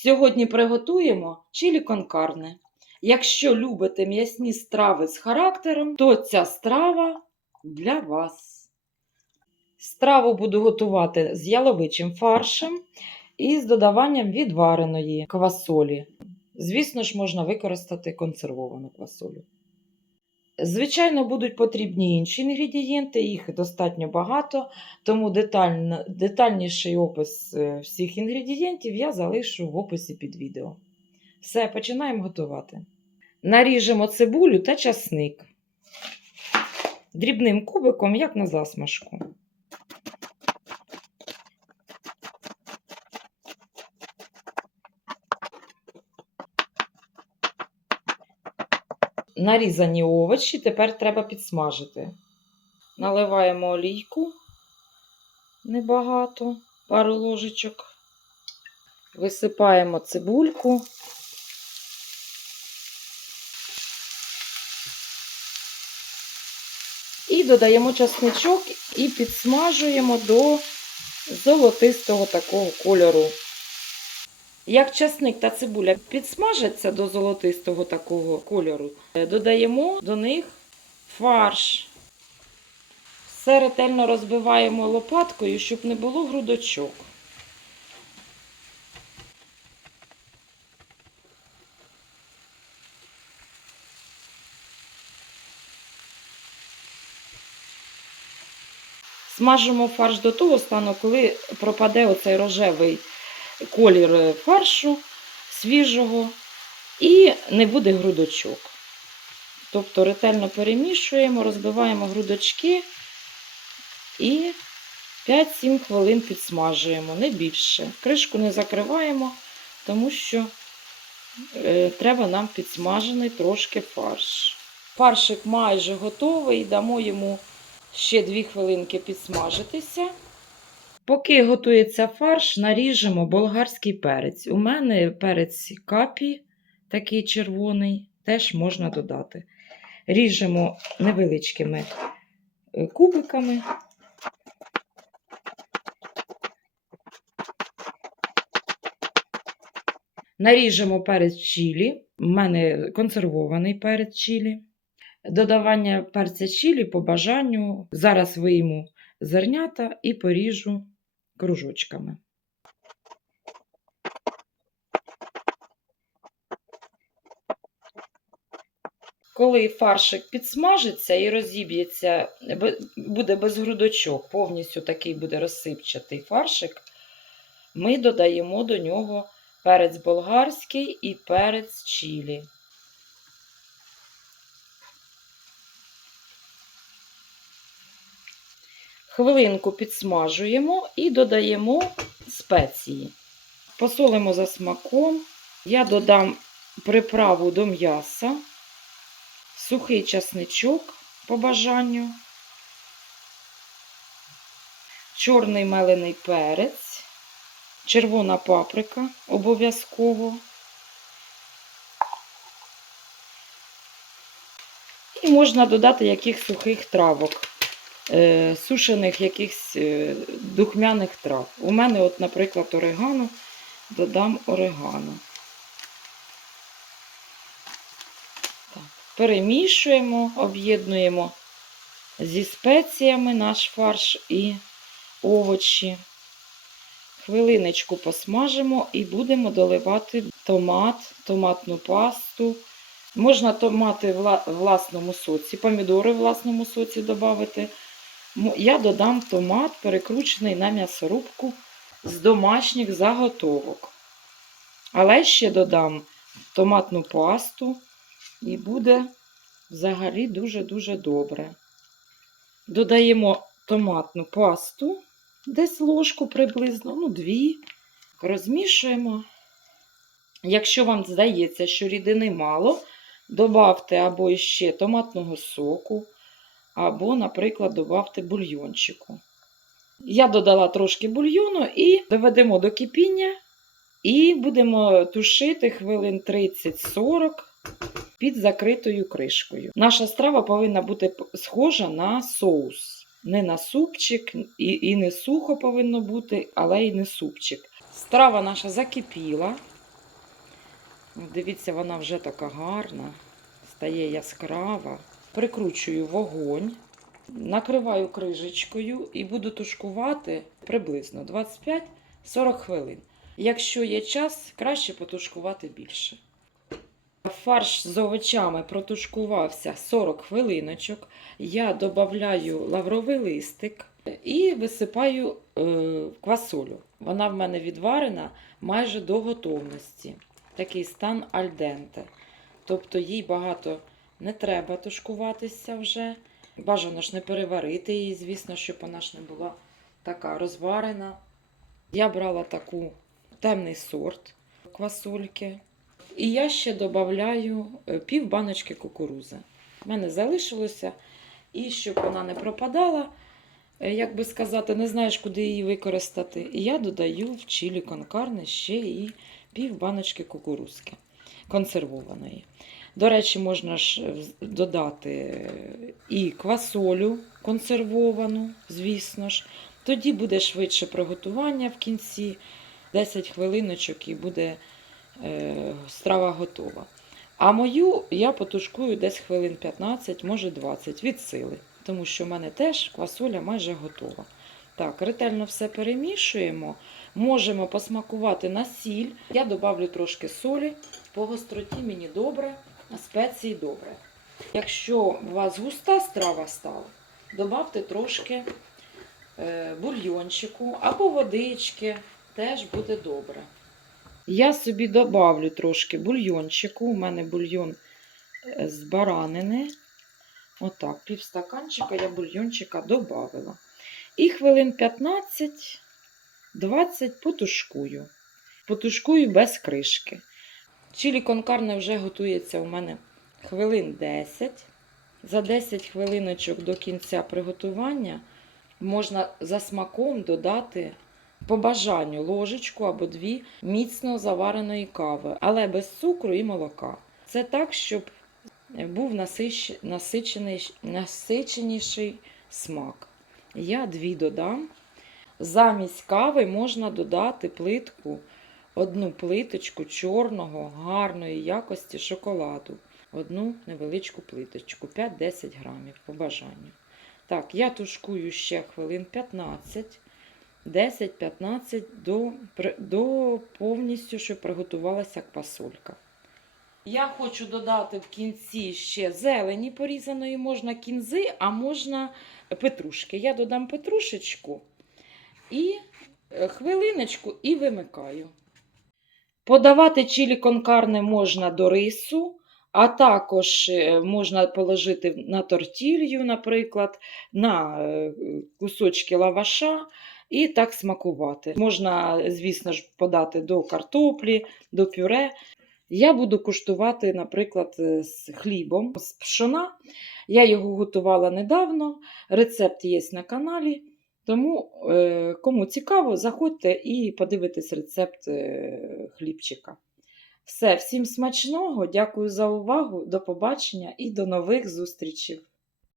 Сьогодні приготуємо чилі конкарне. Якщо любите м'ясні страви з характером, то ця страва для вас. Страву буду готувати з яловичим фаршем і з додаванням відвареної квасолі. Звісно ж, можна використати консервовану квасолю. Звичайно, будуть потрібні інші інгредієнти, їх достатньо багато, тому деталь, детальніший опис е, всіх інгредієнтів я залишу в описі під відео. Все, починаємо готувати. Наріжемо цибулю та часник дрібним кубиком, як на засмажку. Нарізані овочі тепер треба підсмажити. Наливаємо олійку небагато, пару ложечок. Висипаємо цибульку. І додаємо часничок і підсмажуємо до золотистого такого кольору. Як часник та цибуля підсмажаться до золотистого такого кольору, е, додаємо до них фарш. Все ретельно розбиваємо лопаткою, щоб не було грудочок. Смажимо фарш до того стану, коли пропаде оцей рожевий колір фаршу свіжого і не буде грудочок. Тобто ретельно перемішуємо, розбиваємо грудочки і 5-7 хвилин підсмажуємо, не більше. Кришку не закриваємо, тому що е, треба нам підсмажений трошки фарш. Фаршик майже готовий, дамо йому ще 2 хвилинки підсмажитися. Поки готується фарш, наріжемо болгарський перець. У мене перець капі, такий червоний, теж можна додати. Ріжемо невеличкими е, кубиками. Наріжемо перець чилі. У мене консервований перець чилі. Додавання перця чилі по бажанню. Зараз вийму зернята і поріжу кружочками. Коли фаршик підсмажиться і розіб'ється, буде без грудочок, повністю такий буде розсипчатий фаршик, ми додаємо до нього перець болгарський і перець чилі. Хвилинку підсмажуємо і додаємо спеції. Посолимо за смаком. Я додам приправу до м'яса, сухий часничок по бажанню, чорний мелений перець, червона паприка обов'язково. І можна додати яких сухих травок сушених якихось е, духмяних трав. У мене, от, наприклад, орегано, додам орегано. Так. Перемішуємо, об'єднуємо зі спеціями наш фарш і овочі. Хвилиночку посмажимо і будемо доливати томат, томатну пасту. Можна томати в власному соці, помідори в власному соці додати. Я додам томат, перекручений на м'ясорубку з домашніх заготовок. Але ще додам томатну пасту і буде взагалі дуже-дуже добре. Додаємо томатну пасту, десь ложку приблизно, ну, дві. Розмішуємо. Якщо вам здається, що рідини мало, добавте або ще томатного соку, або, наприклад, додавте бульйончику. Я додала трошки бульйону і доведемо до кипіння. І будемо тушити хвилин 30-40 під закритою кришкою. Наша страва повинна бути схожа на соус. Не на супчик, і, і не сухо повинно бути, але й не супчик. Страва наша закипіла. Дивіться, вона вже така гарна, стає яскрава. Прикручую вогонь, накриваю крижечкою і буду тушкувати приблизно 25-40 хвилин. Якщо є час, краще потушкувати більше. Фарш з овочами протушкувався 40 хвилиночок. Я додаю лавровий листик і висипаю е, квасолю. Вона в мене відварена майже до готовності. Такий стан альденте. Тобто їй багато не треба тушкуватися вже. Бажано ж не переварити її, звісно, щоб вона ж не була така розварена. Я брала таку темний сорт квасольки. І я ще додаю пів баночки кукурузи. У мене залишилося. І щоб вона не пропадала, е, як би сказати, не знаєш, куди її використати. І я додаю в чилі конкарне ще і пів баночки кукурузки консервованої. До речі, можна ж додати е, і квасолю консервовану, звісно ж. Тоді буде швидше приготування в кінці, 10 хвилиночок і буде е, страва готова. А мою я потушкую десь хвилин 15, може 20 від сили, тому що в мене теж квасоля майже готова. Так, ретельно все перемішуємо. Можемо посмакувати на сіль. Я додавлю трошки солі, по гостроті мені добре, спеції добре. Якщо у вас густа страва стала, додавте трошки е, бульйончику або водички, теж буде добре. Я собі добавлю трошки бульйончику. У мене бульйон е, з баранини. Отак, півстаканчика я бульйончика додавила. І хвилин 15-20 потушкую. Потушкую без кришки. Чилі конкарне вже готується у мене хвилин 10. За 10 хвилиночок до кінця приготування можна за смаком додати по бажанню ложечку або дві міцно завареної кави, але без цукру і молока. Це так, щоб був насичений... насиченіший смак. Я дві додам. Замість кави можна додати плитку, одну плиточку чорного, гарної якості шоколаду. Одну невеличку плиточку, 5-10 грамів по бажанню. Так, я тушкую ще хвилин 15. 10-15 до, до повністю, щоб приготувалася квасолька. Я хочу додати в кінці ще зелені порізаної, можна кінзи, а можна петрушки. Я додам петрушечку і е, хвилиночку і вимикаю. Подавати чилі конкарне можна до рису, а також е, можна положити на тортілью, наприклад, на е, кусочки лаваша і так смакувати. Можна, звісно ж, подати до картоплі, до пюре. Я буду куштувати, наприклад, е, з хлібом з пшона. Я його готувала недавно, рецепт є на каналі. Тому, е, кому цікаво, заходьте і подивитесь рецепт е, хлібчика. Все, всім смачного, дякую за увагу, до побачення і до нових зустрічей.